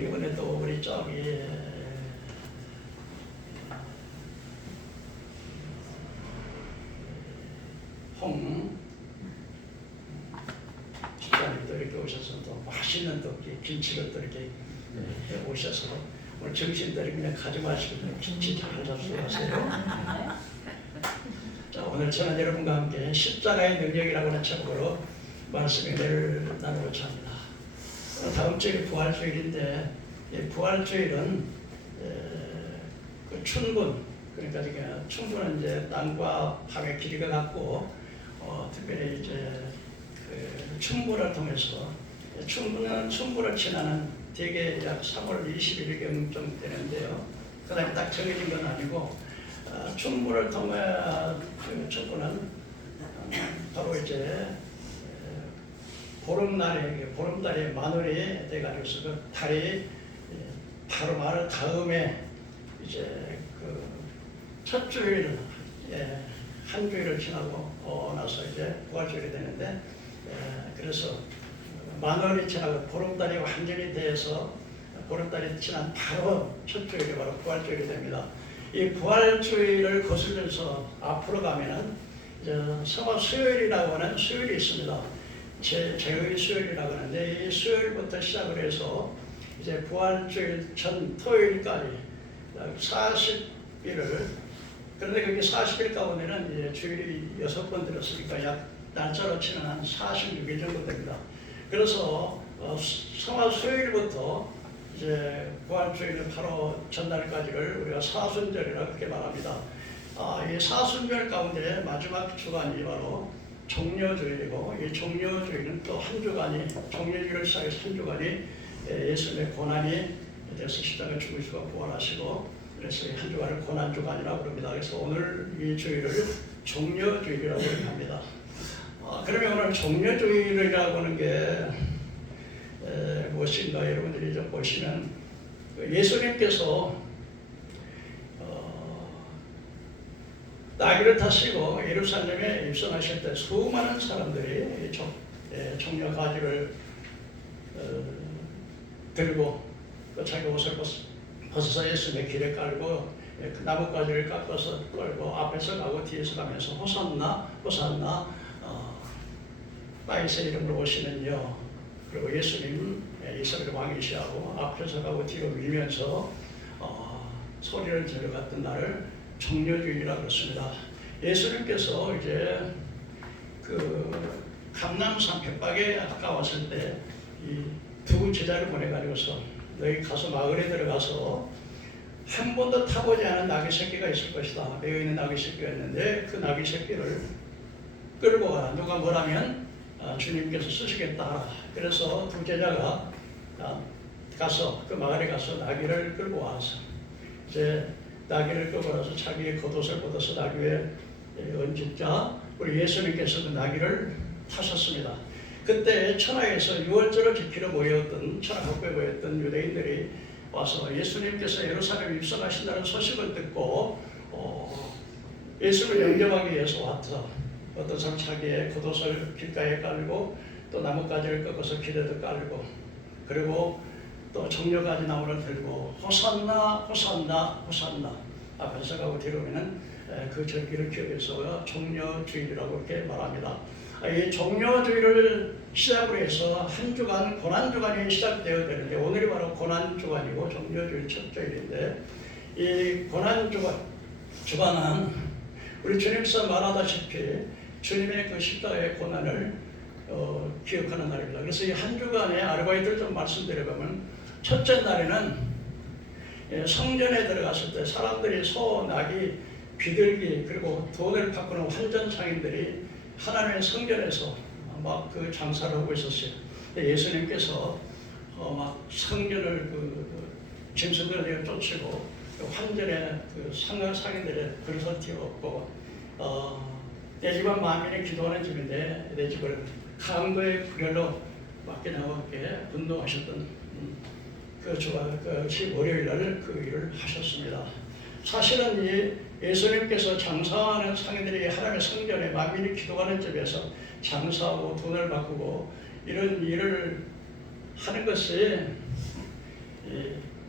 이번에 또 우리 저기 홍 집사님도 이렇게 오셔서 또 맛있는 또 김치를 또 이렇게 오셔서 오늘 정신들이 그냥 가지 마시고 김치 잘 잡수하세요. 자, 오늘 저는 여러분과 함께 십자가의 능력이라고 하는 제목으로 말씀을 나누고자 합니다. 다음 주일이 부활주일인데 부활주일은 그 춘분, 그러니까 춘분은 이제 땅과 밤의 길이가 같고 특별히 이제 그 춘분을 통해서 춘분을 지나는 대개 약 3월 21일경쯤 되는데요. 그다음에 딱 정해진 건 아니고 춘분을 통해 그 춘분은 바로 이제 보름달이 만월이 돼가지고서 그 달이 바로 마를 다음에 이제 그 첫 주일 한 주일을 지나고 나서 이제 부활주일이 되는데 그래서 만월이 지나고 보름달이 완전히 돼서 보름달이 지난 바로 첫 주일이 바로 부활주일이 됩니다. 이 부활주일을 거슬려서 앞으로 가면은 성화 수요일이라고 하는 수요일이 있습니다. 제의 수요일이라고 하는데 이 수요일부터 시작을 해서 이제 부활주일 전 토요일까지 40일을, 그런데 그게 40일 가운데는 이제 주일이 6번 들었으니까 약 날짜로 치면 한 46일 정도 됩니다. 그래서 성화 수요일부터 이제 부활주일 바로 전날까지를 우리가 사순절이라고 그렇게 말합니다. 이 사순절 가운데 마지막 주간이 바로 종려주일이고, 이 종려주일은 또 한 주간이, 종려주일을 시작해서 한 주간이 예수님의 고난이 돼서 십자가에 죽으시고 부활하시고, 그래서 한 주간을 고난주간이라고 부릅니다. 그래서 오늘 이 주일을 종려주일이라고 합니다. 그러면 오늘 종려주일이라고 하는 게 무엇인가 여러분들이 좀 보시면 예수님께서 나귀를 타시고 예루살렘에 입성하실 때 수많은 사람들이 종려 가지를 들고 자기 옷을 벗어서 예수님의 길에 깔고 나뭇가지를 깎아서 끌고 앞에서 가고 뒤에서 가면서 호산나 호산나 다윗의 이름으로 오시는요. 그리고 예수님 이스라엘 왕이시하고 앞에서 가고 뒤로 밀면서 소리를 지르갔던 날을 종려주일이라고 그랬습니다. 예수님께서 이제 그 감람산 벳박에 가까웠을 때 이 두 제자를 보내가지고서 너희 가서 마을에 들어가서 한 번도 타보지 않은 나귀 새끼가 있을 것이다. 매여 있는 나귀 새끼가 있는데 그 나귀 새끼를 끌고 가라. 누가 뭐라면 주님께서 쓰시겠다. 그래서 두 제자가 가서 그 마을에 가서 나귀를 끌고 와서 이제 나귀를 끌고 와서 자기의 겉옷을 벗어서 나귀 위에 얹자 우리 예수님께서 그 나귀를 타셨습니다. 그때 천하에서 유월절을 지키러 모였던 천하복부에 모였던 유대인들이 와서 예수님께서 예루살렘에 입성하신다는 소식을 듣고 예수를 영접하기 위해서 와서 어떤 사람 자기의 겉옷을 길가에 깔고 또 나뭇가지를 꺾어서 길에도 깔고 그리고 또 종려가지 나무를 들고 호산나 호산나 호산나 앞에서 가고 뒤로 오면 그 절기를 기억해서 종려주일이라고 이렇게 말합니다. 이 종려주일을 시작으로 해서 한 주간 고난주간이 시작되어야 되는데 오늘이 바로 고난주간이고 종려주일 첫 주일인데 이 고난주간은 우리 주님께서 말하다시피 주님의 그 십자가의 고난을 기억하는 날입니다. 그래서 이 한 주간의 아르바이트를 좀 말씀드려보면 첫째 날에는 성전에 들어갔을 때 사람들이 소, 나귀, 비둘기 그리고 돈을 바꾸는 환전상인들이 하나님의 성전에서 막 그 장사를 하고 있었어요. 예수님께서 막 성전을 짐승들을 쫓고 환전에 그 상인들의 그릇을 띄웠고 내 집은 만민이 기도하는 집인데 내 집을 강도의 불혈로 맡기나고 이렇게 분노하셨던 그 주가 그 월요일날 그 일을 하셨습니다. 사실은 이 예수님께서 장사하는 상인들이 하나님의 성전에 만민이 기도하는 집에서 장사하고 돈을 바꾸고 이런 일을 하는 것이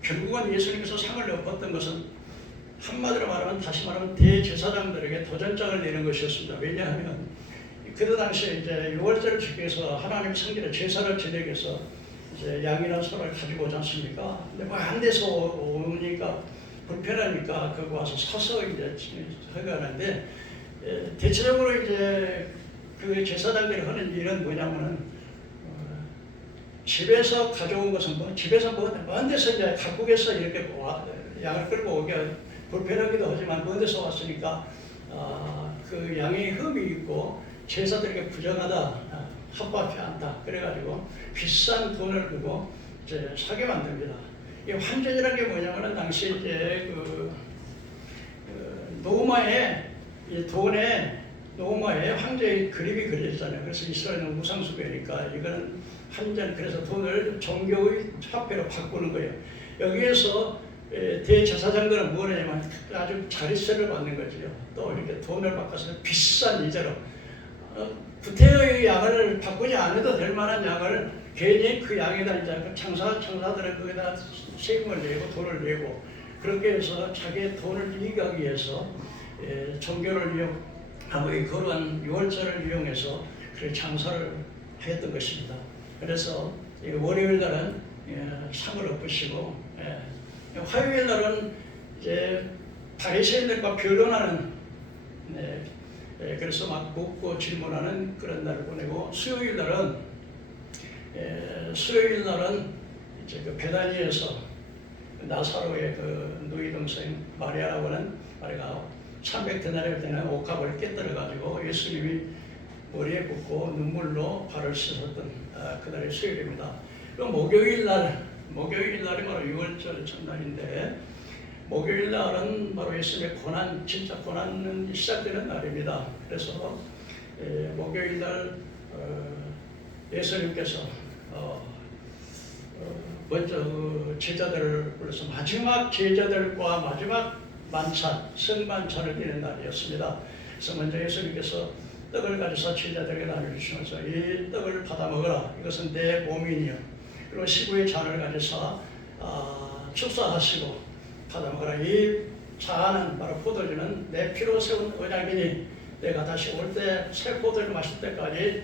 결국은 예수님께서 상을 엎었던 것은 한마디로 말하면, 다시 말하면 대제사장들에게 도전장을 내는 것이었습니다. 왜냐하면 그때 당시에 이제 유월절을 지키기 위해서 하나님 성전에 제사를 지내기 위해서 이제 양이나 소를 가지고 오지 않습니까? 근데 뭐 한 데서 오니까 불편하니까 거기 와서 사서 이제 하는데, 대체적으로 이제 그 제사장들이 하는 일은 뭐냐면은 집에서 가져온 것은 집에서 먼 데서 이제 각국에서 이렇게 양을 끌고 오게 불편하기도 하지만 먼 데서 왔으니까 그 양의 흠이 있고 제사들에게 부정하다, 합법하지 않다, 그래가지고 비싼 돈을 주고 이제 사게 만듭니다. 이 환전이라는 게 뭐냐면은 당시 이제 노마에 돈에 노마에 황제의 그림이 그려져 있잖아요. 그래서 이스라엘은 우상숭배니까 이거는 환전, 그래서 돈을 종교의 화폐로 바꾸는 거예요. 여기에서 대제사장들은 뭐냐면 아주 자릿세를 받는 거죠. 또 이렇게 돈을 바꿔서 비싼 이자로 구태의 양을 바꾸지 않아도 될 만한 양을 괜히 그 양에다 이제 장사들은 거기다 세금을 내고 돈을 내고, 그렇게 해서 자기의 돈을 이익하기 위해서 종교를 이용하고 이 거룩한 유월절을 이용해서 그 장사를 했던 것입니다. 그래서 월요일 날은 상을 엎으시고, 화요일 날은 이제 바리새인들과 변론하는, 그래서 막 묻고 질문하는 그런 날을 보내고, 수요일 날은 이제 그 베다니에서 나사로의 그 누이 동생 마리아라고 하는 마리아가 300데나리온 되는 옥합을 깨뜨려 가지고 예수님이 머리에 붓고 눈물로 발을 씻었던 그날이 수요일입니다. 그럼 목요일 날이 바로 6월절 첫날인데, 목요일 날은 바로 예수님의 고난, 진짜 고난은 시작되는 날입니다. 그래서 목요일 날 예수님께서 먼저 그 제자들을 불러서 마지막 제자들과 마지막 만찬, 성만찬을 드리는 날이었습니다. 그래서 먼저 예수님께서 떡을 가져서 제자들에게 나눠주시면서 이 떡을 받아 먹어라, 이것은 내 몸이니요. 그리고 시구의 잔을 가져서 축사하시고 받아 먹어라, 이 잔은 바로 포도주는 내 피로 세운 언약이니 내가 다시 올 때 새 포도를 마실 때까지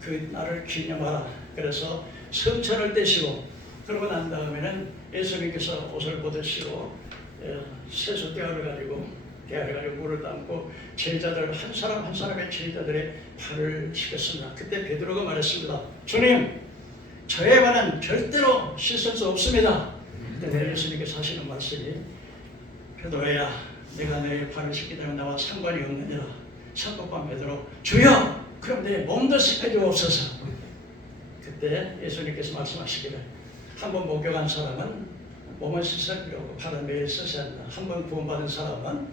그 날을 기념하라. 그래서 성찬을 떼시고, 그러고 난 다음에는 예수님께서 옷을 벗으시고 세수 대야를 가지고 물을 담고 제자들 한 사람 한 사람의 제자들의 발을 씻겼습니다. 그때 베드로가 말했습니다. 주님, 저에 관한 절대로 씻을 수 없습니다. 그때 예수님께서 하시는 말씀이, 베드로야, 내가 너의 발을 씻기 때문에 나와 상관이 없느니라. 성급한 베드로, 주여, 그럼 내 몸도 씻어주옵소서. 그때 예수님께서 말씀하시기를, 한번 목욕한 사람은 몸을 씻을 필요 없고 발은 매일 씻어야 한다. 한번 구원받은 사람은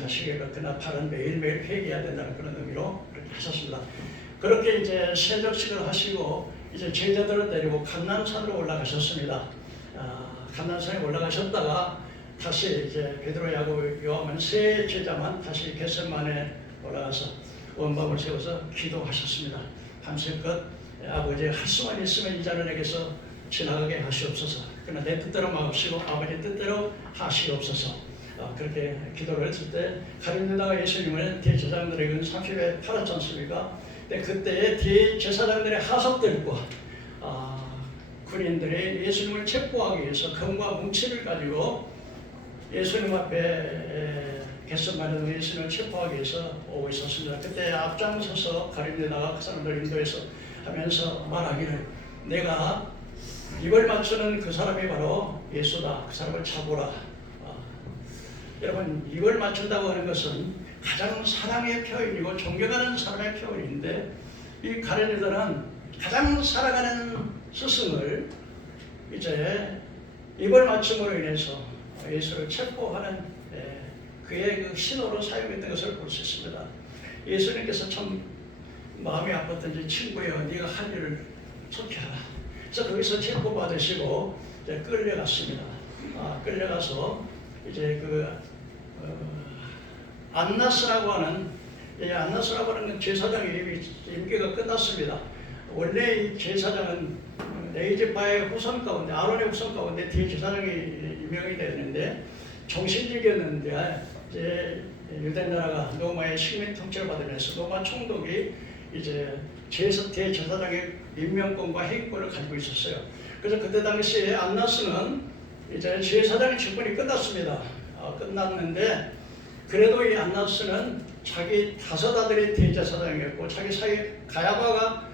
다시 그러나 발은 매일매일 회개해야 된다는 그런 의미로 그렇게 하셨습니다. 그렇게 이제 세족식을 하시고 이제 제자들을 데리고 감람산으로 올라가셨습니다. 감람산에 올라가셨다가 다시 이제 베드로, 야고보, 요한만 세 제자만 다시 겟세마네에 올라가서 원방을 세워서 기도하셨습니다. 밤새껏 아버지, 할 수만 있으면 이 잔을 내게서 지나가게 하시옵소서. 그러나 내 뜻대로 마옵시고 아버지 뜻대로 하시옵소서. 그렇게 기도를 했을 때 가룟유다가 예수님을 대제사장들에게 30에 팔았지 않습니까? 그때 대제사장들의 하석들과 군인들이 예수님을 체포하기 위해서 금과 뭉치를 가지고 예수님 앞에 겟세마네에 예수님을 체포하기 위해서 오고 있었습니다. 그때 앞장서서 가룟유다가 그 사람들 인도해서 하면서 말하기를, 내가 입을 맞추는 그 사람이 바로 예수다. 그 사람을 잡으라. 여러분, 입을 맞춘다고 하는 것은 가장 사랑의 표현이고 존경하는 사람의 표현인데, 이 가룟유다는 가장 사랑하는 스승을 이제 입을 맞춤으로 인해서 예수를 체포하는 그의 그 신호로 사용했던 것을 볼 수 있습니다. 예수님께서 참 마음이 아팠던지, 친구여, 네가 할 일을 좋게 하라. 그래서 거기서 체포받으시고 이제 끌려갔습니다. 끌려가서 이제 안나스라고 하는 제사장 임기가 끝났습니다. 원래 이 제사장은 레위지파의 후손 가운데, 아론의 후손 가운데 대제사장이 임명이 되는데 종신직이었는데 이제 유대 나라가 로마의 식민 통치를 받으면서 로마 총독이 이제 대제사장의 임명권과 해임권을 가지고 있었어요. 그래서 그때 당시에 안나스는 이제 제사장의 직분이 끝났습니다. 끝났는데 그래도 이 안나스는 자기 5 아들의 대제사장이었고 자기 사이 가야바가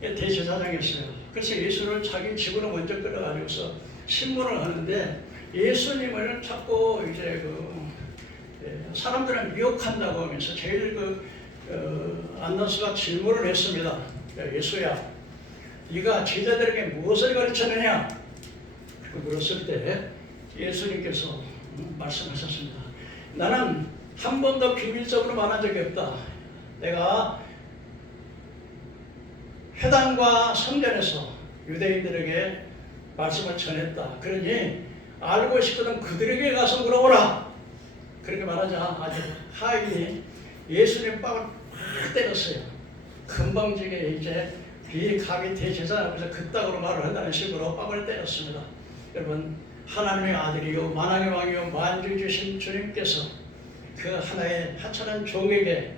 대제사장이었어요. 그래서 예수를 자기 집으로 먼저 끌어가지고서 신문을 하는데 예수님을 자꾸 이제 사람들은 미혹한다고 하면서 제일 안나스가 질문을 했습니다. 예수야, 네가 제자들에게 무엇을 가르쳤느냐? 그렇게 물었을 때 예수님께서 말씀하셨습니다. 나는 한 번도 비밀적으로 말한 적이 없다. 내가 회당과 성전에서 유대인들에게 말씀을 전했다. 그러니 알고 싶거든 그들에게 가서 물어보라. 그렇게 말하자 아주 하인이 예수님 뺨을 팍 때렸어요. 금방지게 이제 감히 대제사장 앞에서 그따구로 말을 한다는 식으로 뺨을 때렸습니다. 여러분, 하나님의 아들이요 만왕의 왕이요 만주주신 주님께서 그 하나의 하찮은 종에게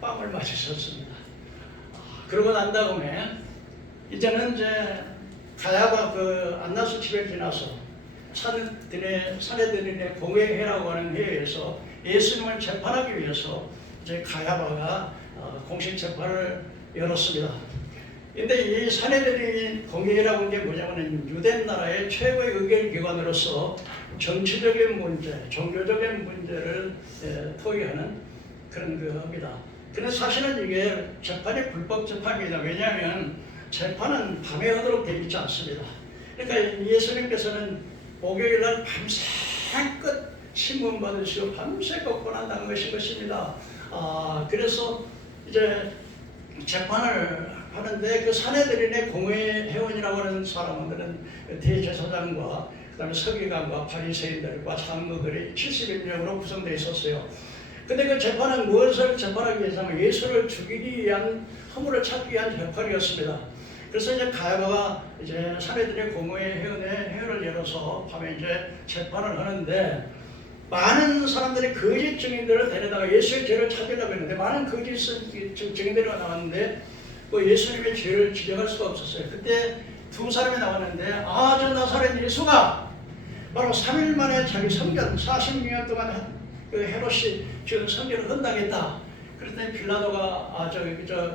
뺨을 맞으셨습니다. 그러고 난 다음에 이제는 이제 가야바 안나스 집에 지나서 사내들인의 공회회라고 하는 회의에서 예수님을 재판하기 위해서 이제 가야바가 공식 재판을 열었습니다. 근데 이 사내들인 공회라고 하는 게 뭐냐면 유대 나라의 최고의 의결 기관으로서 정치적인 문제, 종교적인 문제를 토의하는 그런 겁니다. 근데 사실은 이게 재판이 불법 재판입니다. 왜냐하면 재판은 밤에 하도록 되어 있지 않습니다. 그러니까 예수님께서는 목요일 날 밤새껏 신문 받으시고 밤새껏 고난당한 것입니다. 그래서 이제 재판을 하는데 그 사내들인의 공회 회원이라고 하는 사람들은 대제사장과 그다음에 서기관과 바리새인들과 장로들이 70인명으로 구성되어 있었어요. 근데 그 재판은 무엇을 재판하기 위해서는 예수를 죽이기 위한 허물을 찾기 위한 재판이었습니다. 그래서 이제 가야바가 이제 사내들의 공회 회원을 열어서 밤에 이제 재판을 하는데 많은 사람들이 거짓 증인들을 데려다가 예수의 죄를 찾으려고 했는데 많은 거짓 증인들이 나왔는데 예수님의 죄를 지적할 수가 없었어요. 그때 2 사람이 나왔는데 저 나사렛 예수가 바로 3일 만에 자기 성전 46년 동안 헤롯이 지은 성전을 헌당했다. 그랬더니 빌라도가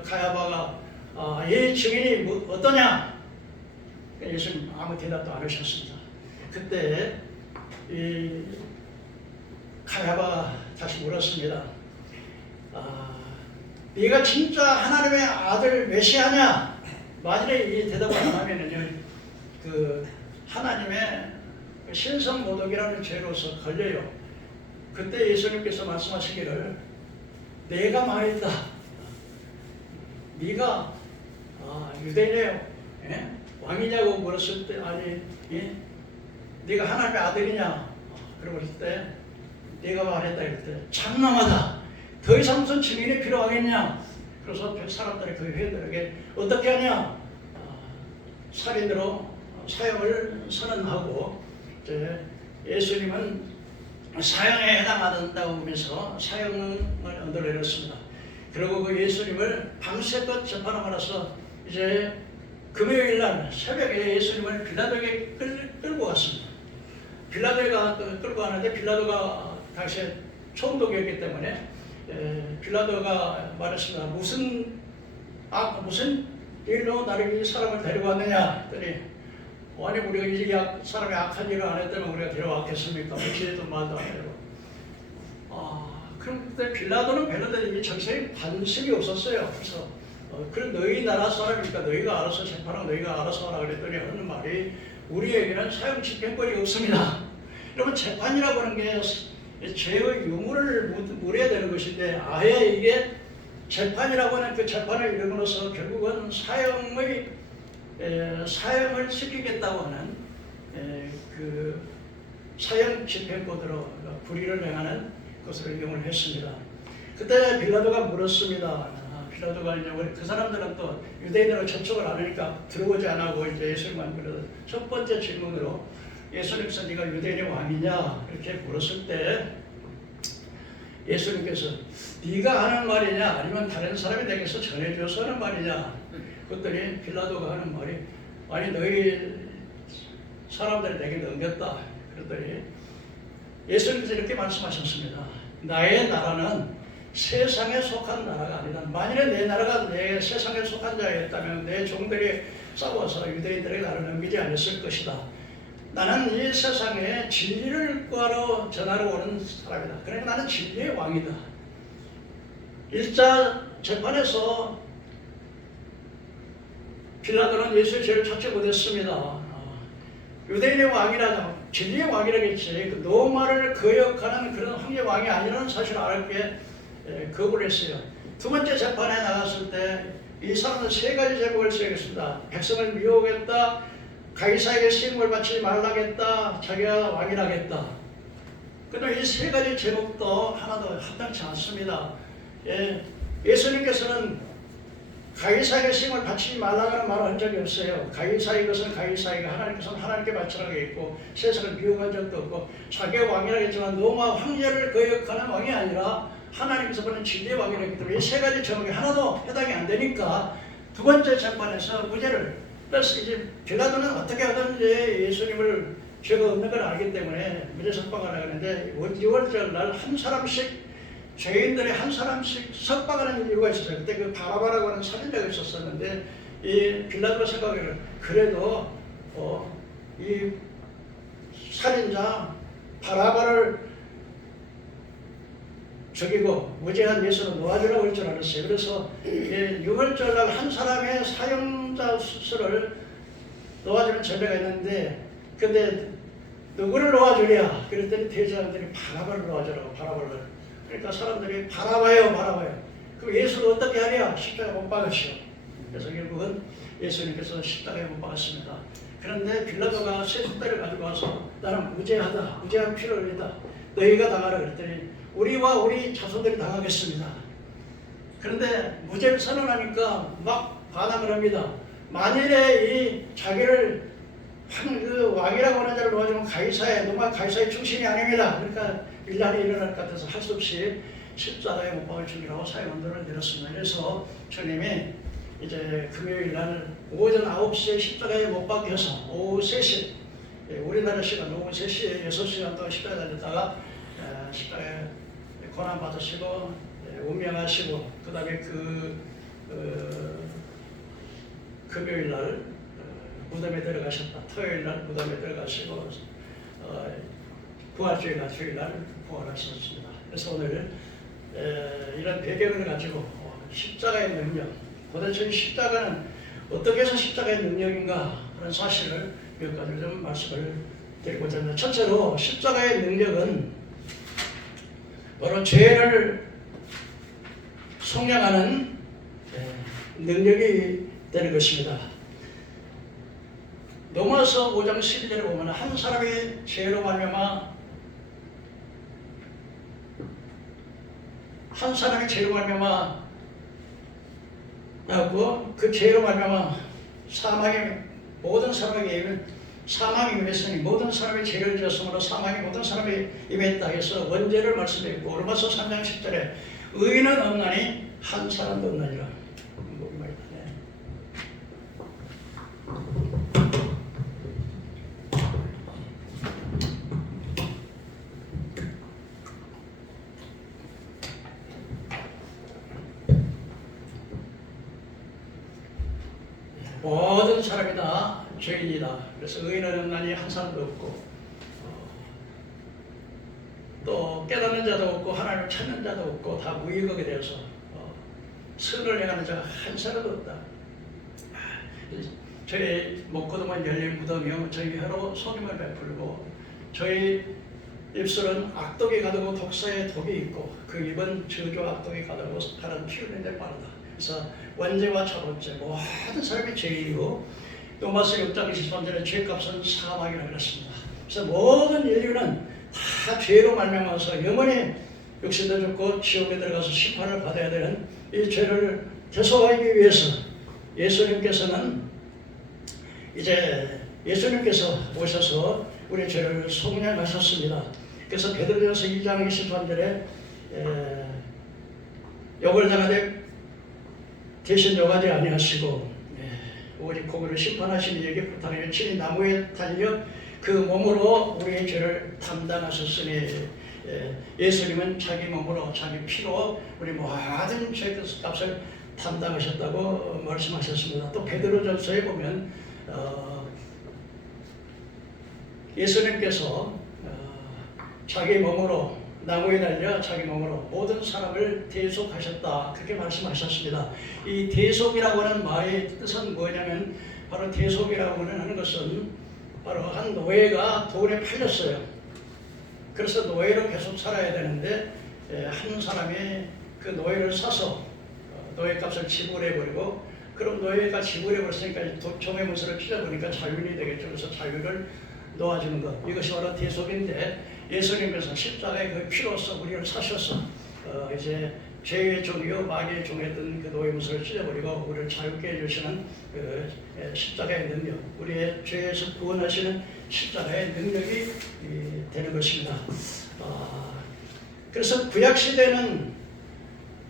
가야바가 얘 증인이 어떠냐? 예수님 아무 대답도 안 하셨습니다. 그때 이 가야바가 다시 물었습니다. 네가 진짜 하나님의 아들 메시아냐? 만일에 이 대답을 안 하면은요, 하나님의 신성모독이라는 죄로서 걸려요. 그때 예수님께서 말씀하시기를 내가 말했다. 네가 유대인의 왕이냐고 물었을 때 네가 하나님의 아들이냐? 그러고 있을 때 네가 말했다 이럴 때 장남하다. 더 이상 무슨 증인이 필요하겠냐? 그래서 사람들이 그 회원들에게 어떻게 하냐? 살인으로 사형을 선언하고 예수님은 사형에 해당한다고 하면서 사형을 내렸습니다. 그리고 그 예수님을 밤새껏 재판함으로써 이제 금요일 날 새벽에 예수님을 빌라도에게 끌고 갔습니다. 빌라도가 끌고 가는데 빌라도가 당시에 총독이었기 때문에 빌라도가 말했습니다. 무슨 일로 나를 이 사람을 데려왔느냐 했더니 아니 우리가 이 사람이 악한 일을 안 했다면 우리가 데려왔겠습니까? 기회도 말도 안 되고. 그럼 그때 빌라도는 별로 정신에 관심이 없었어요. 그래서 그럼 너희 나라 사람이니까 너희가 알아서 재판하고 너희가 알아서 하라 그랬더니 하는 말이 우리에게는 사형 집행권이 없습니다. 여러분 재판이라고 하는 게 죄의 유무를 물어야 되는 것인데 아예 이게 재판이라고 하는 그 재판을 이름으로써 결국은 사형을 시키겠다고 하는 그 사형 집행권으로 불의를 행하는 것을 이용을 했습니다. 그때 빌라도가 물었습니다. 빌라도가 이제 그 사람들은 또 유대인으로 접촉을 안 하니까 들어오지 안 하고 이제 예수님만 그래서 첫 번째 질문으로 예수님께서 네가 유대인의 왕이냐 이렇게 물었을 때 예수님께서 네가 하는 말이냐 아니면 다른 사람이 내게서 전해줘서 하는 말이냐 그랬더니 빌라도가 하는 말이 아니 너희 사람들이 내게 넘겼다 그랬더니 예수님께서 이렇게 말씀하셨습니다. 나의 나라는 세상에 속한 나라가 아니다. 만일에 내 나라가 내 세상에 속한 자였다면 내 종들이 싸워서 유대인들에게 나를 넘기지 않았을 것이다. 나는 이 세상에 진리를 구하러 전하러 오는 사람이다. 그러니까 나는 진리의 왕이다. 1차 재판에서 빌라도는 예수의 죄를 찾지 못했습니다. 유대인의 왕이라자 진리의 왕이라겠지. 그 노마를 거역하는 그런 황제 왕이 아니라는 사실을 알게 거부를 했어요. 두 번째 재판에 나갔을 때 이 사람은 세 가지 제목을 쓰였습니다. 백성을 미워하겠다, 가이사에게 시임을 바치지 말라겠다, 자기가 왕이라겠다. 그런데 이 세 가지 제목도 하나도 합당치 않습니다. 예수님께서는 가이사에게 시임을 바치지 말라는 말을 한 적이 없어요. 가이사의 것은 가이사에게, 하나님 것은 하나님께 바치라고 했고 세상을 미워한 적도 없고 자기가 왕이라고 했지만 로마 황제를 거역하는 왕이 아니라 하나님께서 보는 진리의 왕이라고 했기 때문에 이 세 가지 제목이 하나도 해당이 안 되니까 두 번째 재판에서 무죄를 그래서 이제 빌라도는 어떻게 하든지 예수님을 죄가 없는 걸 알기 때문에 무죄 석방을 하는데 6월절 날 한 사람씩 죄인들이 한 사람씩 석방하는 이유가 있었어요. 그때 그 바라바라고 하는 살인자가 있었었는데 이 빌라도가 생각하기를 그래도 이 살인자 바라바를 죽이고 무죄한 예수를 놓아주라고 할 줄 알았어요. 그래서 6월절날 한 사람의 사형자 수술을 놓아주는 제례가 있는데 근데 누구를 놓아주랴? 그랬더니 대제사장들이 바라바를 놓아주라고 바라바를. 그러니까 사람들이 바라봐요. 그럼 예수를 어떻게 하랴? 십자가에 못 박으시오. 그래서 결국은 예수님께서 십자가에 못 박았습니다. 그런데 빌라도가 쇠숫대를 가지고 와서 나는 무죄하다. 무죄한 피를 흘리다. 너희가 당하라 그랬더니 우리와 우리 자손들이 당하겠습니다. 그런데 무죄를 선언하니까 막 반항을 합니다. 만일에 이 자기를 그 왕이라고 하는 자를 놓아주면 로마 가이사의 충신이 아닙니다. 그러니까 일난이 일어날 것 같아서 할 수 없이 십자가에 못 박을 준비라고 사형언도를 내렸습니다. 그래서 주님이 이제 금요일 날 오전 9시에 십자가에 못 박게 해서 오후 3시 우리나라 시간 오후 3시에 6시간 동안 십자가에 달렸다가 십자가에 고난 받으시고 운명하시고 그 다음에 금요일 날 무덤에 들어가셨다. 토요일 날 무덤에 들어가시고 부활주일 날 주일 날 부활하셨습니다. 그래서 오늘 이런 배경을 가지고 십자가의 능력, 도대체 십자가는 어떻게 해서 십자가의 능력인가 하는 사실을 몇 가지 좀 말씀을 드리고자 합니다. 첫째로 십자가의 능력은 바로 죄를 속량하는 능력이 되는 것입니다. 로마서 5장 11절에 보면 한 사람의 죄로 말미암아 그 죄로 말미암아 모든 사람에게 사망이 임했으니 모든 사람이 죄를 지었으므로 사망이 모든 사람이 임했다 해서 원죄를 말씀했고 로마서 3장 10절에 의인은 없나니 한 사람도 없나니라. 모든 사람이 다 죄인이다. 그래서 의인은 없나니 한 사람도 없고 또 깨닫는 자도 없고 하나님을 찾는 자도 없고 다 무익하게 되어서 선을 행하는 자가 한 사람도 없다. 저희 목구멍은 열린 무덤이요 저희 혀로 속임을 베풀고 저희 입술은 악독이 가득고 독사의 독이 있고 그 입은 저주와 악독이 가득고 가는 피 흘리는 데 빠르다. 그래서 원죄와 첫 번째 모든 사람이 죄인이고 로마서 6장 23절에 죄값은 사망이라고 그랬습니다. 그래서 모든 인류는 다 죄로 말미암아서 영원히 육신도 죽고 지옥에 들어가서 심판을 받아야 되는 이 죄를 대속하기 위해서 예수님께서는 이제 예수님께서 오셔서 우리의 죄를 속량하셨습니다. 그래서 베드로전서 2장 23절에 욕을 당하되 대신 욕하지 아니하시고 오직 그를 심판하시니 이에게 부탁하여 친히 나무에 달려 그 몸으로 우리의 죄를 담당하셨으니 예수님은 자기 몸으로 자기 피로 우리 모든 죄값을 담당하셨다고 말씀하셨습니다. 또 베드로전서에 보면 예수님께서 자기 몸으로 나무에 달려 자기 몸으로 모든 사람을 대속하셨다 그렇게 말씀하셨습니다. 이 대속이라고 하는 말의 뜻은 뭐냐면 바로 대속이라고 하는 것은 바로 한 노예가 돈에 팔렸어요. 그래서 노예로 계속 살아야 되는데 한 사람이 그 노예를 사서 노예값을 지불해버리고 그럼 노예가 지불해버렸으니까 조매문서를 찢어보니까 자유인이 되겠죠. 그래서 자유를 놓아주는 것 이것이 바로 대속인데 예수님께서 십자가의 그 피로써 우리를 사셔서 이제 죄의 종이요 마귀의 종이었던 그 노예문서를 찢어버리고 우리를 자유케 해주시는 그 십자가의 능력 우리의 죄에서 구원하시는 십자가의 능력이 되는 것입니다. 그래서 구약시대는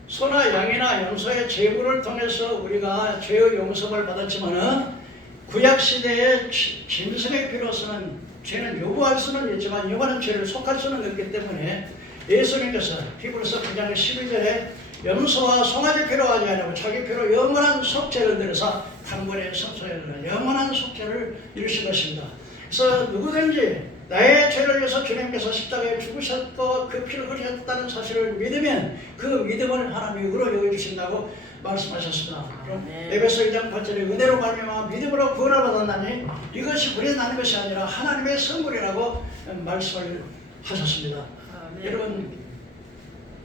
소나 양이나 염소의 제물을 통해서 우리가 죄의 용서를 받았지만은 구약시대의 짐승의 피로서는 죄는 요구할 수는 있지만 요구하는 죄를 속할 수는 없기 때문에 예수님께서 히브리서 9장 12절에 염소와 송아지 피로 하지 아니하고 자기 피로 영원한 속죄를 들여서 단번에 성소에는 영원한 속죄를 이루신 것입니다. 그래서 누구든지 나의 죄를 위해서 주님께서 십자가에 죽으셨고 그 피를 흘리셨다는 사실을 믿으면 그 믿음을 하나님이 의로 여겨주신다고 말씀하셨습니다. 그럼 에베소 2장 8절에 은혜로 말미암아 믿음으로 구원을 받았나니 이것이 우리의 나는 것이 아니라 하나님의 선물이라고 말씀을 하셨습니다. 여러분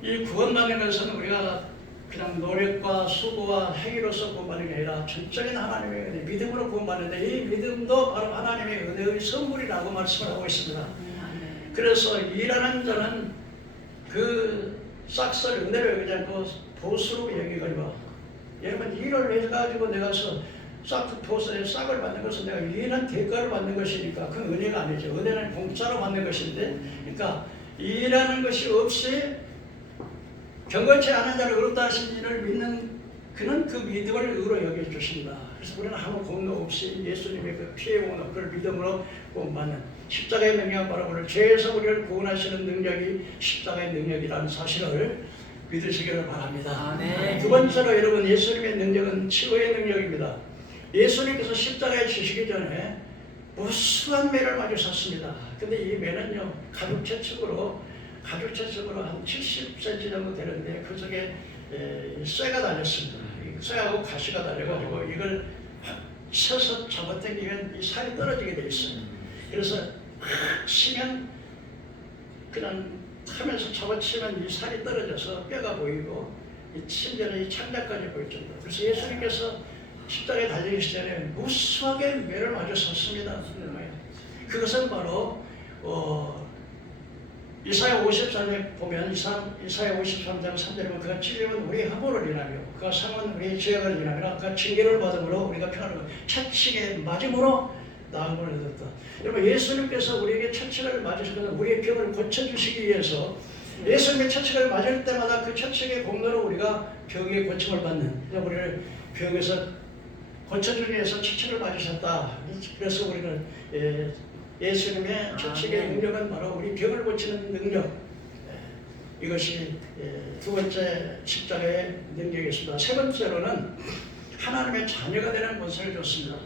이 구원받는 것은 우리가 그냥 노력과 수고와 행위로서 구원받는 게 아니라 전적인 하나님의 은혜, 믿음으로 구원받는데 이 믿음도 바로 하나님의 은혜의 선물이라고 말씀을 하고 있습니다. 그래서 일하는 자는 그 싹을 은혜로 여기지 않고 보수로 여기거니와 여러분 일을 해가지고 내가서 보수의 싹을 받는 것은 내가 일하는 대가를 받는 것이니까 그 은혜가 아니죠. 은혜는 공짜로 받는 것인데 그러니까 일하는 것이 없이 경건치 않은 자를 의롭다 하신 이를 믿는 그는 그 믿음을 의로 여겨주십니다. 그래서 우리는 아무 공로 없이 예수님의 그 피의 공로 그걸 믿음으로 구원받는 십자가의 능력 바로 오늘 죄에서 우리를 구원하시는 능력이 십자가의 능력이라는 사실을 믿으시기를 바랍니다. 두 번째로 여러분 예수님의 능력은 치유의 능력입니다. 예수님께서 십자가에 지시기 전에 무수한 매를 맞으셨습니다. 근데 이 매는요 가죽채축으로 한 70cm 정도 되는데 그 속에 쇠가 달렸습니다. 쇠하고 가시가 달려가지고 이걸 쳐서 잡아당기면 이 살이 떨어지게 되어 있어요. 그래서 치면 그냥 하면서 잡아치면 이 살이 떨어져서 뼈가 보이고 심지어는 이 창자까지 보일 정도. 그래서 예수님께서 십자가에 달리기 전에 무수하게 매를 맞으셨습니다. 그것은 바로 이사야 53장에 보면 이사야 53장 3절에 보면 그가 찔림은 우리의 허물을 인하며 그가 상은 우리의 죄악을 인하며 그가 징계를 받음으로 우리가 평안을 채찍에 맞음으로 나음을 얻었다. 여러분 예수님께서 우리에게 채찍을 맞으셔서 우리의 병을 고쳐주시기 위해서 예수님의 채찍을 맞을 때마다 그 채찍의 공로로 우리가 병의 고침을 받는 우리를 병에서 고쳐주기 위해서 채찍을 맞으셨다. 그래서 우리는 예수님의 채찍의 능력은 바로 우리 병을 고치는 능력 이것이 두 번째 십자가의 능력이었습니다. 세 번째로는 하나님의 자녀가 되는 권세를 줬습니다.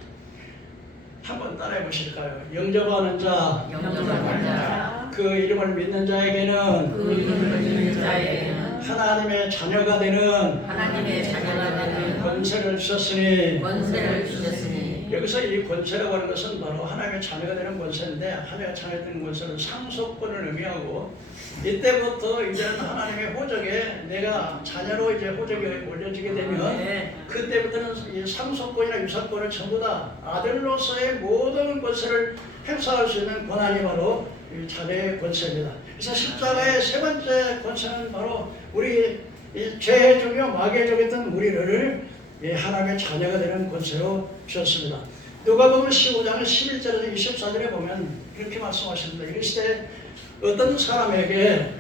한번 따라해 보실까요? 영접하는 자, 그 이름을 믿는 자에게는 하나님의 자녀가 되는 권세를 주셨으니 여기서 이 권세라고 하는 것은 바로 하나님의 자녀가 되는 권세인데 하나님의 자녀가 되는 권세는 상속권을 의미하고 이때부터 이제는 하나님의 호적에 내가 자녀로 이제 호적에 올려지게 되면 그때부터는 이 상속권이나 유산권을 전부 다 아들로서의 모든 권세를 행사할 수 있는 권한이 바로 이 자녀의 권세입니다. 그래서 십자가의 세 번째 권세는 바로 우리 이 죄의 종이요 마귀의 종이었던 우리를 하나님의 자녀가 되는 권세로 주셨습니다. 누가복음 15장 11절에서 24절에 보면 이렇게 말씀하십니다. 이르시되 어떤 사람에게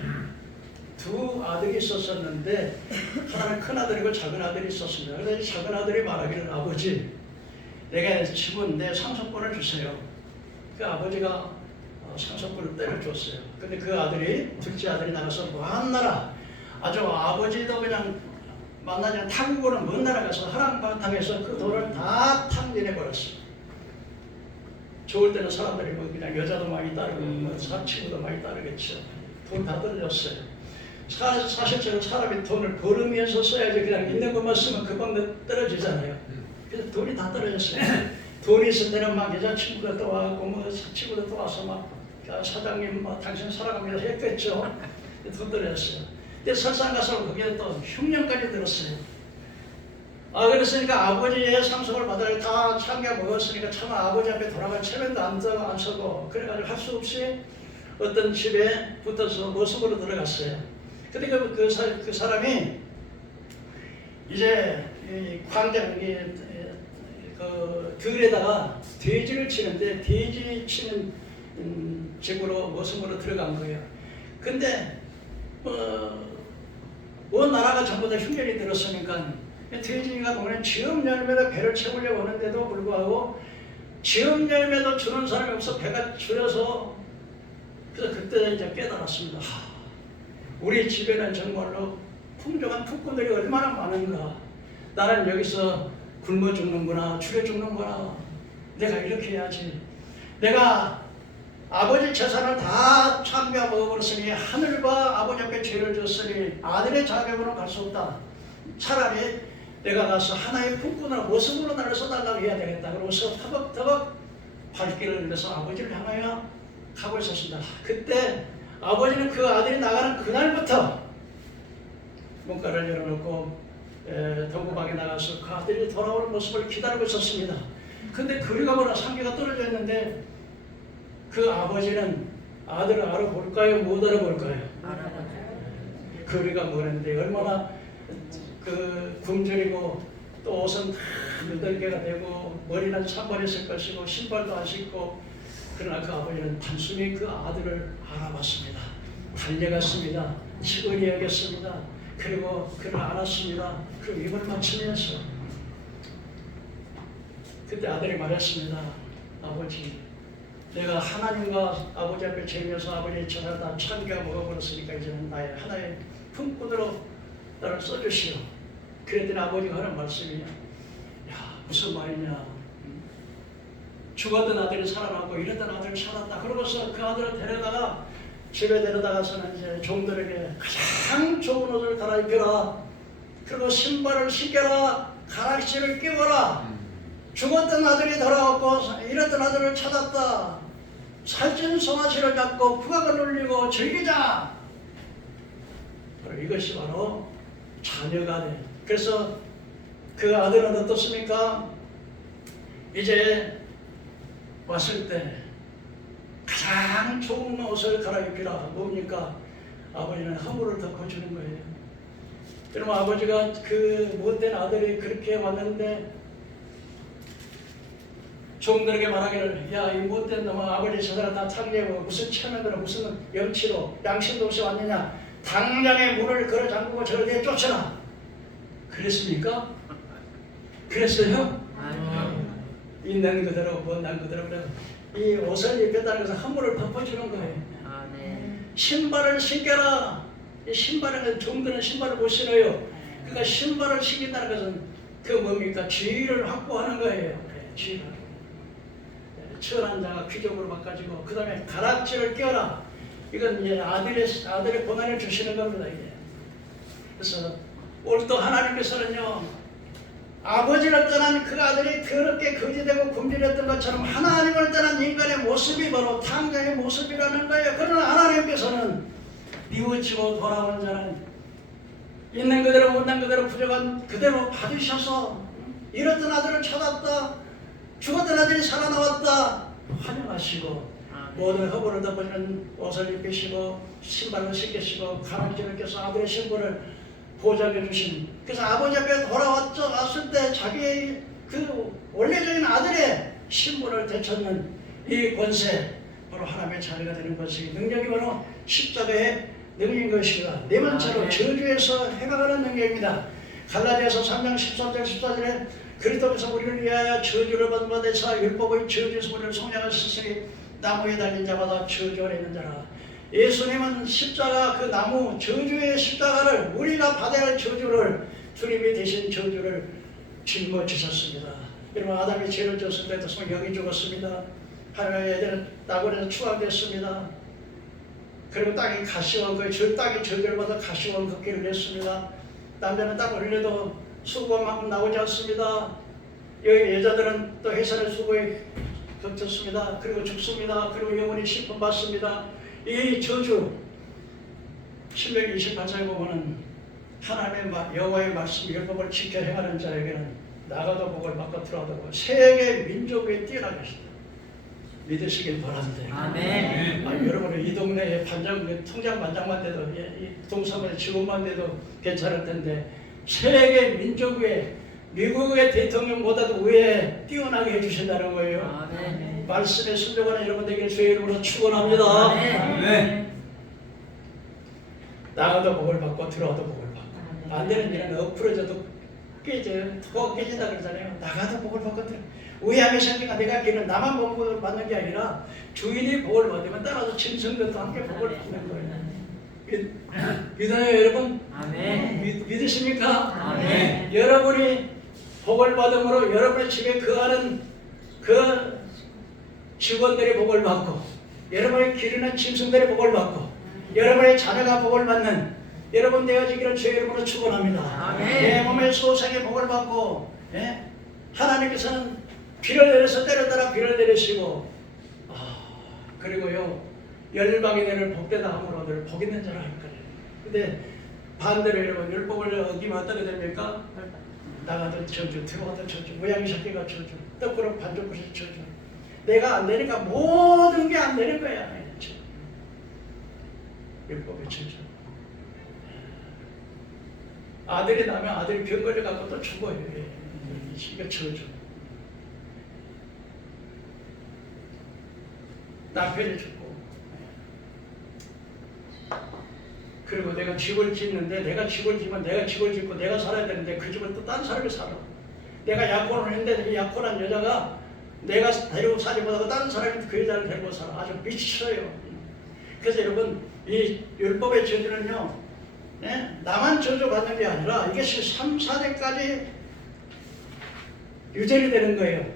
두 아들이 있었는데 하나는 큰 아들이고 작은 아들이 있었습니다. 그래서 이 작은 아들이 말하기를 아버지 내게 집은 내 상속권을 주세요. 그 아버지가 상속권을 때려줬어요. 근데 그 아들이 둘째 아들이 나가서 먼 나라 아주 아버지도 그냥 만나지 않은 타국으로는 먼 나라 가서 하랑방탕해서 그 돈을 다 탕진해버렸어요. 좋을 때는 사람들이 뭐 그냥 여자도 많이 따르고 뭐 친구도 많이 따르겠죠. 돈 다 떨어졌어요. 사실적으로 사람이 돈을 벌으면서 써야지 그냥 있는 것만 쓰면 금방 떨어지잖아요. 그래서 돈이 다 떨어졌어요. 돈이 있을 때는 막 여자친구가 또 와고 뭐 친구도 또 와서 막 사장님 뭐 당신 사랑합니다 했겠죠. 돈 떨어졌어요. 근데 설상 가서 거기에 또 흉년까지 들었어요. 그랬으니까 아버지의 상속을 받아야 다 참겨 먹었으니까 차마 아버지 앞에 돌아갈 체면도 안 서고 그래가지고 할 수 없이 어떤 집에 붙어서 모습으로 들어갔어요. 근데 그 사람이 이제 광장 그 들에다가 돼지를 치는데 돼지 치는 집으로 모습으로 들어간 거예요. 근데 온 나라가 전부 다 흉년이 들었으니까 돼지가 보면 지음 열매로 배를 채우려고 하는데도 불구하고 지음 열매도 주는 사람이 없어 배가 줄여서 그래서 그때 이제 깨달았습니다. 우리 집에는 정말로 풍족한 품꾼들이 얼마나 많은가. 나는 여기서 굶어 죽는구나, 죽여 죽는구나. 내가 이렇게 해야지. 내가 아버지 재산을 다 참배하 먹어버렸으니 하늘과 아버지 앞에 죄를 졌으니 아들의 자격으로 갈 수 없다. 차라리 내가 가서 하나의 품꾼으로 모습으로 나를 써달라고 해야 되겠다. 그러고서 터벅터벅 발길을 내서 아버지를 향하여 가고 있었습니다. 그때 아버지는 그 아들이 나가는 그날부터 문가를 열어놓고 동구방에 나가서 그 아들이 돌아오는 모습을 기다리고 있었습니다. 근데 거리가 멀어 상계가 떨어져 있는데 그 아버지는 아들을 알아볼까요? 못 알아볼까요? 거리가 멀었는데 얼마나 굶주리고 또 옷은 누들개가 되고 머리는 산발했을 것이고 신발도 안 신고 그러나 그 아버지는 단순히 그 아들을 알아봤습니다. 달려갔습니다. 치근히 여겼습니다. 그리고 그를 안았습니다. 그리고 입을 맞추면서 그때 아들이 말했습니다. 아버지 내가 하나님과 아버지 앞에 재면서 아버지의 전을 다 참겨 먹어버렸으니까 이제는 나의 하나의 품꾼으로 나를 써주시오. 그랬더니 아버지가 하는 말씀이 무슨 말이냐. 죽었던 아들이 살아났고 이랬던 아들을 찾았다. 그러고서 그 아들을 데려다가 집에 데려다가서는 이제 종들에게 가장 좋은 옷을 갈아입혀라. 그리고 신발을 신겨라. 가락지를 끼워라. 죽었던 아들이 돌아왔고 이랬던 아들을 찾았다. 살찐 송아지를 잡고 부각을 올리고 즐기자. 이것이 바로 자녀가 돼. 그래서 그 아들은 어떻습니까? 이제 왔을 때 가장 좋은 옷을 갈아입히라. 뭡니까? 아버지는 허물을 덮어주는 거예요. 그러면 아버지가 그 못된 아들이 그렇게 왔는데 종들에게 말하기를 이 못된 놈아 아버지 저사람 다 창제하고 무슨 체면으로 무슨 염치로 양심도 없이 왔느냐. 당장에 문을 걸어 잠그고 저를 내쫓아라. 그랬습니까? 그랬어요? 있는 그대로 못난 그대로 이 옷을 입혔다는 것은 허물을 덮어주는 거예요. 신발을 신겨라. 이 신발은 종들은 신발을 못 신어요. 그러니까 신발을 신긴다는 것은 그 뭡니까? 지위를 확보하는 거예요. 지위를. 천한 자가 귀족으로 바꿔지고 그 다음에 가락지를 껴라. 이건 이제 아들의 고난을 주시는 겁니다. 이게. 그래서 오늘 또 하나님께서는요. 아버지를 떠난 그 아들이 더럽게 거지되고 굶주렸던 것처럼 하나님을 떠난 인간의 모습이 바로 탕자의 모습이라는 거예요. 그러나 하나님께서는 뉘우치고 돌아오는 자는 있는 그대로 못난 그대로 부족한 그대로 받으셔서 잃었던 아들을 찾았다. 죽었던 아들이 살아나왔다. 환영하시고 모든 허물을 덮어주는 옷을 입히시고 신발을 신기시고 가랑지를 껴서 아들의 신분을 보장해 주신. 그래서 아버지 앞에 왔을 때 자기의 그 원래적인 아들의 신분을 되찾는 이 권세, 바로 하나님의 자녀가 되는 것이 능력이 바로 십자가의 능력인 것이다. 네 번째로 저주에서 해방하는 능력입니다. 갈라디아서 3장 13절 14절에 그리스도께서 우리를 위하여 저주를 받은 바 되사 율법의 저주에서 우리를 속량하셨으니 나무에 달린 자마다 저주 아래 있는 자라. 예수님은 십자가 그 나무 저주의 십자가를 우리가 받아야 할 저주를 주님이 대신 저주를 짊어지셨습니다. 여러분 아담이 죄를 졌을 때도 성경이 죽었습니다. 하나님의 애들은 낙원에서 추방됐습니다. 그리고 땅이 가시원그 땅이 저주를 받아 가시원극기를 냈습니다. 남자는 딱 흘려도 수고한 만큼 나오지 않습니다. 여기 여자들은 또 회사의 수고에 겹쳤습니다. 그리고 죽습니다. 그리고 영원히 심판받습니다. 이 저주 신명기 28장에 보면은 하나님의 여호와의 말씀 율법을 지켜 행하는 자에게는 나가도 복을 받고 들어가도 복을 세계 민족 위에 뛰어나게 하신다. 믿으시길 바랍니다. 아멘. 여러분은 이 동네에 통장 반장만 돼도 이 동사무소 직원만 돼도 괜찮을 텐데 세계 민족 위에 미국의 대통령보다도 위에 뛰어나게 해주신다는 거예요. 아멘. 말씀에 순종하는 여러분들에게 주의 이름으로 축원합니다. 아멘. 나가도 복을 받고 들어와도 복을 받고 안 되는 일은 엎으러져도 깨져요. 더 깨진다 그러잖아요. 나가도 복을 받고 들어. 우애함의 생기가 내가 기는 나만 복을 받는 게 아니라 주인이 복을 받으면 따라서 짐승들도 함께 복을 받는 거예요. 믿어요 여러분? 아멘. 믿으십니까? 아멘. 여러분이 복을 받음으로 여러분의 집에 거하는 그 직원들이 복을 받고 여러분의 기르는 짐승들이 복을 받고 여러분의 자녀가 복을 받는 여러분 되어지기를 주의 이름으로 축원합니다. 아멘. 내 몸의 소생의 복을 받고 하나님께서는 비를 내려서 때려따라 비를 내리시고 그리고요 열방이 내를 복되다 함으로 늘 복 있는 자라 할 거예요. 근데 반대로 여러분 율법을 어기면 어떻게 됩니까? 나가도 저주, 들어가도 저주, 모양이 새끼가 저주, 떡그릇 반죽그릇이 저주. 내가 안 되니까 모든 게 안 되는 거야. 율법의 저주. 아들이 나면 아들이 병 걸려갖고 또 죽어요. 이게 저주. 남편이 죽고. 그리고 내가 집을 짓는데 내가 집을 짓고 내가 살아야 되는데 그 집을 또 다른 사람이 살아. 내가 약혼을 했는데 이 약혼한 여자가 내가 데리고 살지 못하고 다른 사람이 그 여자를 데리고 살아. 아주 미쳐요. 그래서 여러분 이 율법의 저주는요 나만 저주받는 게 아니라 이것이 3, 4대까지 유전이 되는 거예요.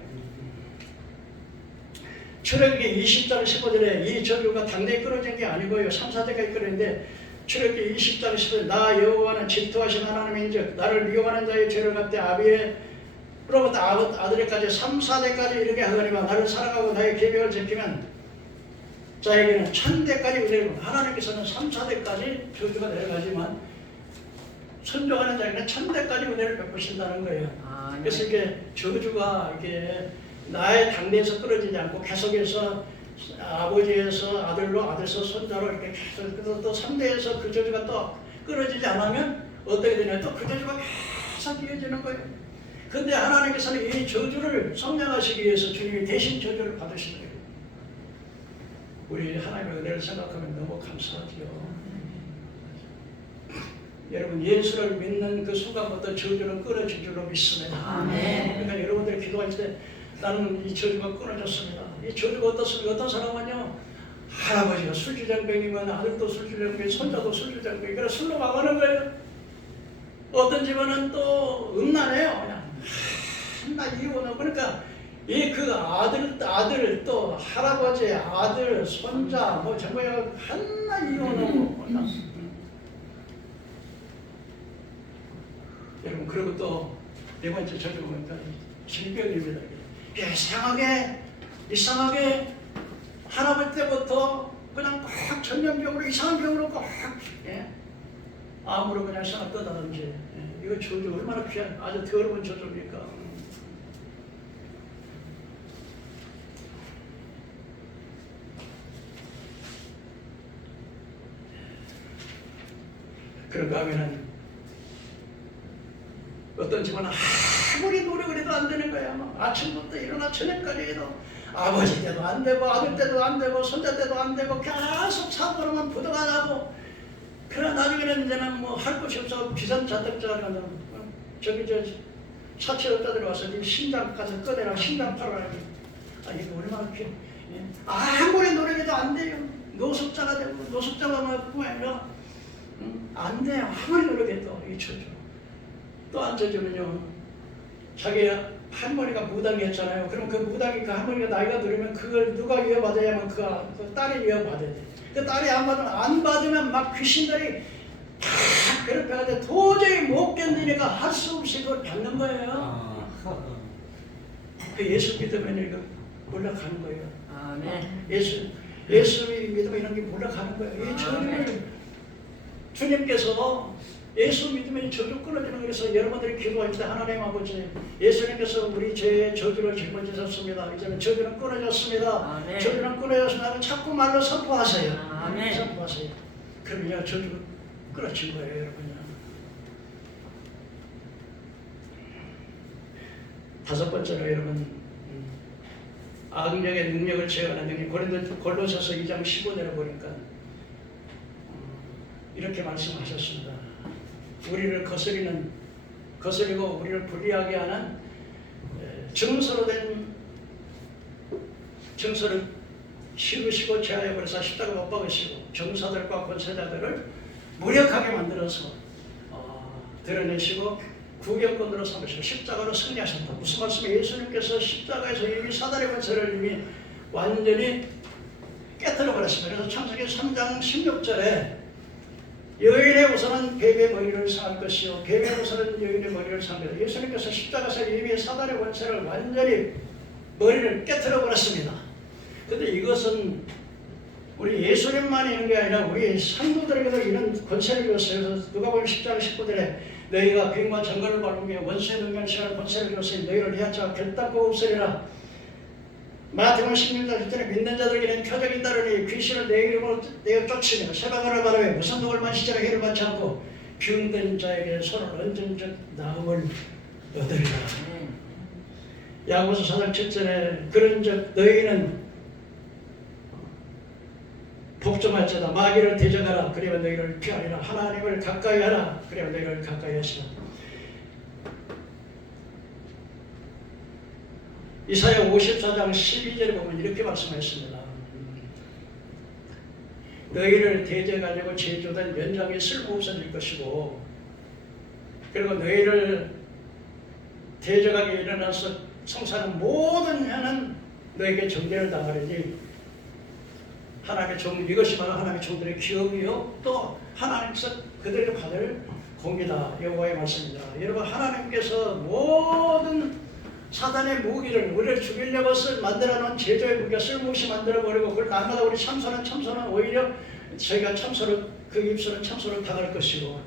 출애굽기 20장 15절에 이 저주가 당대에 끊어진 게 아니고요. 3, 4대까지 끊어졌는데 출애굽기 20장 15절에 나 여호와는 질투하신 하나님인즉 나를 미워하는 자의 죄를 갚되 아비로부터 아들에까지 3, 4대까지 이르게 하거니와 나를 사랑하고 나의 계명을 지키면 자에게는 1000대까지 은혜를 받고 하나님께서는 3, 4대까지 저주가 내려가지만 순종하는 자에게는 1000대까지 은혜를 베푸신다는 거예요. 그래서 이게 저주가 이게 나의 당대에서 끊어지지 않고 계속해서 아버지에서 아들로 아들에서 손자로 이렇게 계속 그래서 또 3대에서 그 저주가 또 끊어지지 않으면 어떻게 되냐 또 그 저주가 계속 이어지는 거예요. 근데 하나님께서는 이 저주를 성량하시기 위해서 주님이 대신 저주를 받으시는 거예요. 우리 하나님의 은혜를 생각하면 너무 감사하지요. 여러분 예수를 믿는 그 순간부터 저주는 끊어질 줄로 믿습니다. 아멘. 그러니까 여러분들이 기도할 때 나는 이 저주가 끊어졌습니다. 이 저주가 어떻습니까? 어떤 사람은요 할아버지가 술주정뱅이면 아들도 술주정뱅이 손자도 술주정뱅이 그래서 술로 망하는 거예요. 어떤 집안은 또 음란해요. 그냥 한나 이혼하고 그러니까 이 그 아들 또 할아버지 아들 손자 뭐 전부 한나 이혼하고 여러분 그리고 또 네 번째 저주가 보니까 질병입니다. 이상하게 할아버지 때부터 그냥 꽉 전염병으로 이상한 병으로 꽉 암으로 그냥 생각 떠다든지 이거 저주 얼마나 귀한 아주 더러운 저주입니까? 그런가 하면은 어떤 집은 아무리 노력을 해도 안 되는 거야. 아침부터 일어나 저녁까지 해도 아버지 때도 안 되고 아들 때도 안 되고 손자 때도 안 되고 계속 사고로만 부도가 나고, 그러나 나중에는 이제는 뭐 할 것이 없어 비상자택자가 저기 저 사채업자들이 와서 이 심장 가서 꺼내라, 심장 팔아라. 이게 얼마나 필요? 아무리 노력해도 안 돼요. 노숙자가 되고, 노숙자가 뿐 아니라 안 돼요. 아무리 노력해도. 이 저주. 또 한 저주는요, 자기 할머니가 무당이었잖아요. 그럼 그 무당이 그 할머니가 나이가 들으면 그걸 누가 이어받아야만 그 딸이 이어받아야 돼. 그 딸이 안 받으면 막 귀신들이 다 괴롭혀가지고 도저히 못 견디니까 할 수 없이 그걸 받는 거예요. 그 예수 믿으면 이거 올라가는 거예요. 아멘. 예수 믿으면 이런 게 올라가는 거예요. 이 저주를 주님께서 예수 믿으면 저주 끊어지는 거예요. 그래서 여러분들이 기도할 때 하나님 아버지, 예수님께서 우리 죄의 저주를 짊어지셨습니다. 이제는 저주는 끊어졌습니다. 아멘. 저주는 끊어졌습니다. 자꾸 말로 선포하세요. 아멘. 선포하세요. 그러면 저주 끊어진 거예요, 여러분요. 다섯 번째로 여러분, 악력의 능력을 제어하는 능력. 골로새서 2장 15절에 보니까 이렇게 말씀하셨습니다. 우리를 거스리고 우리를 불리하게 하는 증서를 씌우시고 제하여 버려서 십자가 못 박으시고 정사들과 권세자들을 무력하게 만들어서 드러내시고 구경꾼으로 삼으시고 십자가로 승리하셨다. 무슨 말씀이에요? 예수님께서 십자가에서 이미 사단의 권세를 이미 완전히 깨뜨려 버렸습니다. 그래서 창세기 3장 16절에 여인의 우선은 뱀의 머리를 상할 것이요 뱀의 우선은 여인의 머리를 상할 것이요. 예수님께서 십자가에서 이미 사단의 권세를 완전히 머리를 깨뜨려 버렸습니다. 그런데 이것은 우리 예수님만 있는 게 아니라 우리 성도들에게도 이런 권세를 줬어요. 그래서 누가복음 10장 19절에 너희가 뱀과 정글을 밟으며 원수의 능력을 시할 권세를 줬으니 너희를 해하자 결단코 없으리라. 마태복음 16장 1절에 믿는 자들에게는 표적이 따르니 귀신을 내 이름으로 내어 쫓으며 세방을 바라며 무슨 독을 마시자라 해를 받지 않고 병든 자에게 손을 얹은 즉 나음을 얻으리라. 야고보서 4장 7절에 그런즉 너희는 복종할지어다 마귀를 대적하라 그리하면 너희를 피하리라. 하나님을 가까이 하라 그리하면 너희를 가까이 하시라. 이사야 54장 12절에 보면 이렇게 말씀하셨습니다. 너희를 대적하려고 제조된 연장이 쓸모없어질 것이고 그리고 너희를 대적하게 일어나서 성사하는 모든 혀는 너에게 정죄를 당하리니 하나님의 종, 이것이 바로 하나님의 종들의 기업이요 또 하나님께서 그들에게 받을 공기다. 여호와의 말씀입니다. 여러분, 하나님께서 모든 사단의 무기를 우리를 죽이려고 만들어놓은 제조의 무기가 쓸모없이 만들어버리고 그걸 날마다 우리 참선은 오히려 저희가 그 입술은 참선을 당할 것이고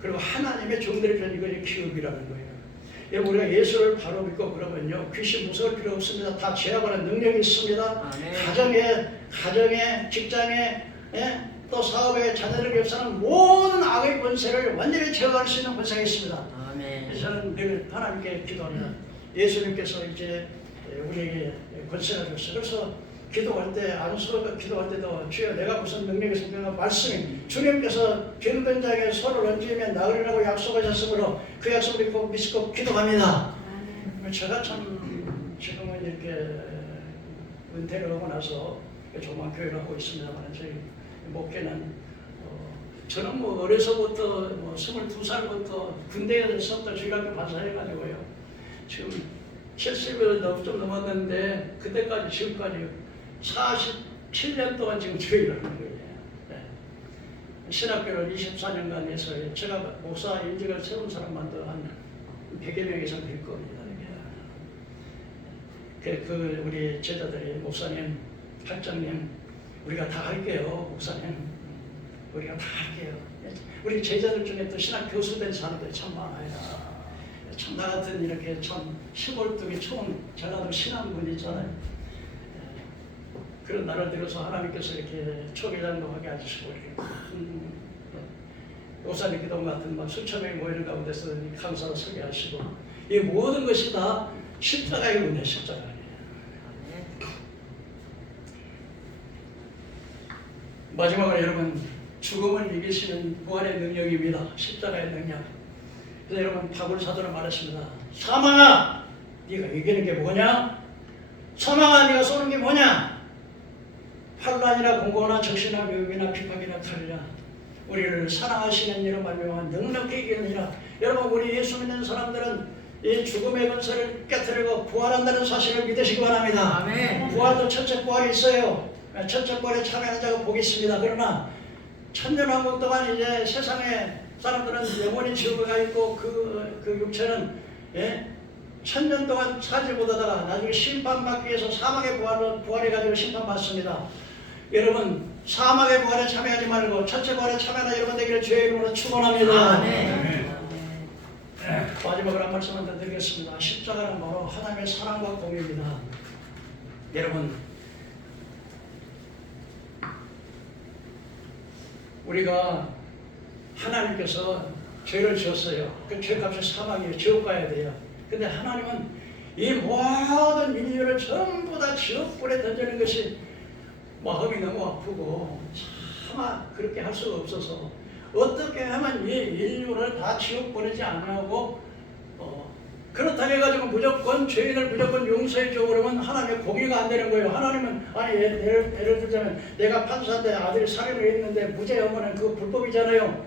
그리고 하나님의 종들의 편 이것이 기업이라는 거예요. 여러분, 우리가 예수를 바로 믿고 그러면요 귀신 무서울 필요 없습니다. 다 제압하는 능력이 있습니다. 가정에 직장에 또 사업에 자녀를 위해서는 모든 악의 권세를 완전히 제어할 수 있는 권세가 있습니다. 그래서 저는 늘 하나님께 기도합니다. 예수님께서 이제 우리에게 권세를 줬어요. 그래서 기도할 때 안수가 기도할 때도 주여 내가 무슨 능력이 생겨나 말씀이 주님께서 병든 자에게 손을 얹으면 나으리라고 약속하셨으므로 그 약속을 믿고 기도합니다. 제가 참 지금은 이렇게 은퇴를 하고 나서 조그만 교회를 하고 있습니다만 저희 목회는 저는 뭐 어려서부터 22살부터 군대에서부터 주일학교 반사해가지고요. 지금 70을 좀 넘었는데 그때까지 지금까지 47년 동안 지금 주일을 하는 거예요. 네. 신학교를 24년간 해서 제가 목사 인직을 세운 사람만도 한 100여 명 이상 될 겁니다. 그 우리 제자들이 목사님, 학장님 우리가 다 할게요. 목사님 우리가 다 할게요. 우리 제자들 중에 또 신학 교수 된 사람들이 참 많아요. 참 나 같은 이렇게 참 시골뚝이 처음 전라도 신앙분 있잖아요. 그런 날을 들어서 하나님께서 이렇게 초계장도 하게 하시고 이렇게 옥산의 기도 같은 막 수천 명이 모이는 가운데서 강사로 서게 하시고 이 모든 것이 다 십자가의 은혜, 십자가 아니에요. 마지막으로 여러분 죽음을 이기시는 부활의 능력입니다. 십자가의 능력. 그래서 여러분 바울 사도는 말했습니다. 사망아, 네가 이기는 게 뭐냐? 사망아, 네가 쏘는 게 뭐냐? 환난이나 공고나 적시나 묘기나 핍박이나 칼이나 우리를 사랑하시는 이로 말미암아 넉넉히 이기느니라. 여러분 우리 예수 믿는 사람들은 이 죽음의 근세를 깨뜨리고 부활한다는 사실을 믿으시기 바랍니다. 아멘. 부활도 첫째 부활이 있어요. 첫째 부활에 참여하는 자가 복이 있습니다. 그러나 천년왕국 동안 이제 세상에 사람들은 영원히 지옥에 가 있고 그 육체는 천년 동안 살지 못하다가 나중에 심판받기 위해서 사막의 부활해가지고 심판받습니다. 여러분 사막의 부활에 참여하지 말고 첫째 부활에 참여하는 여러분 되기를 주의 이름으로 축원합니다. 마지막으로 한 말씀을 더 드리겠습니다. 십자가는 바로 하나님의 사랑과 공의입니다. 여러분 우리가 하나님께서 죄를 지었어요. 그 죄값이 사망이에요. 지옥 가야 돼요. 근데 하나님은 이 모든 인류를 전부 다 지옥불에 던지는 것이 마음이 너무 아프고 차마 그렇게 할 수가 없어서 어떻게 하면 이 인류를 다 지옥 보내지 않으려고 그렇다고 해가지고 무조건 죄인을 무조건 용서해 주고 그러면 하나님의 공의가 안 되는 거예요. 하나님은 아니 예를 들자면 내가 판사인데 아들이 살인을 했는데 무죄하면은 그거 불법이잖아요.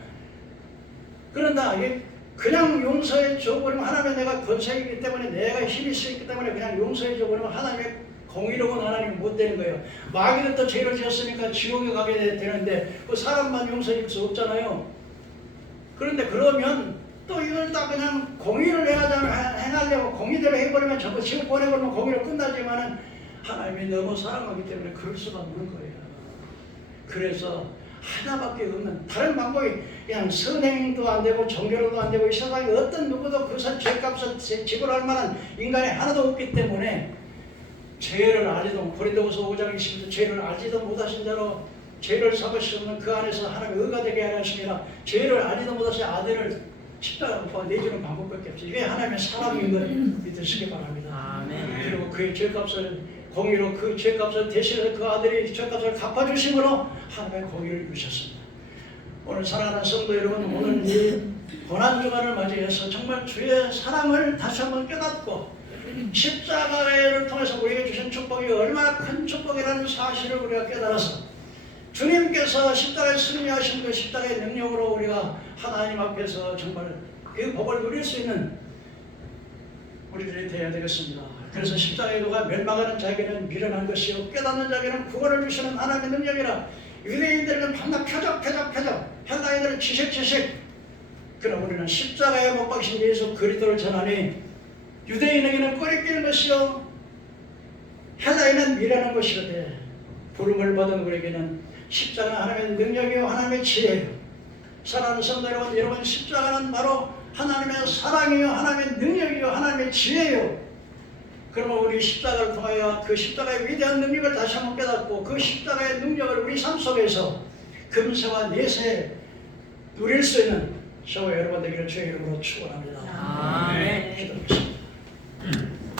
그런다 이게 그냥 용서해 줘 버리면 하나님의 내가 권세이기 때문에 내가 힘이 있기 때문에 그냥 용서해 줘 버리면 하나님의 공의로운 하나님은 못 되는 거예요. 마귀는 또 죄를 지었으니까 지옥에 가게 되는데 그 사람만 용서해 줄 수 없잖아요. 그런데 그러면 또 이걸 다 그냥 공의를 행하려고 공의대로 해버리면 전부 지옥 보내버리면 공의로 끝나지만은 하나님이 너무 사랑하기 때문에 그럴 수가 없는 거예요. 그래서 하나밖에 없는 다른 방법이 그냥 선행도 안 되고 정결도 안 되고 이 세상에 어떤 누구도 그 죄값을 지불할 만한 인간이 하나도 없기 때문에 죄를 알지도 고린도후서 5장 20절 죄를 알지도 못하신 자로 죄를 삼으시는 그 안에서 하나님의 의가 되게 하시니라. 죄를 알지도 못하신 아들을 십자가에 못 박아 내주는 방법밖에 없어요. 이게 하나님의 사랑인 걸 믿으시기 바랍니다. 아멘. 그리고 그의 죄값을 공의로 그 죄값을 대신해서 그 아들이 죄값을 갚아주심으로 하나님의 공의를 이루셨습니다. 오늘 사랑하는 성도 여러분, 오늘 이 고난주간을 맞이해서 정말 주의 사랑을 다시 한번 깨닫고 십자가를 통해서 우리에게 주신 축복이 얼마나 큰 축복이라는 사실을 우리가 깨달아서 주님께서 십자가에 승리하신 그 십자가의 능력으로 우리가 하나님 앞에서 정말 그 복을 누릴 수 있는 우리들이 되어야 되겠습니다. 그래서 십자가의 도가 멸망하는 자에게는 미련한 것이요 깨닫는 자에게는 구원을 주시는 하나님의 능력이라. 유대인들은 밤낮 표적 헬라인들은 지식 그러나 우리는 십자가에 못 박힌 예수 그리스도를 전하니 유대인에게는 꺼리끼는 것이요 헬라인은 미련한 것이거든. 부름을 받은 우리에게는 십자가는 하나님의 능력이요 하나님의 지혜예요. 사랑하는 성도 여러분 십자가는 바로 하나님의 사랑이요 하나님의 능력이요 하나님의 지혜예요. 그러면 우리 십자가를 통하여 그 십자가의 위대한 능력을 다시 한번 깨닫고 그 십자가의 능력을 우리 삶 속에서 금세와 내세 누릴 수 있는 저와 여러분 되기를 주의 이름으로 축원합니다. 아멘. 기도하겠습니다.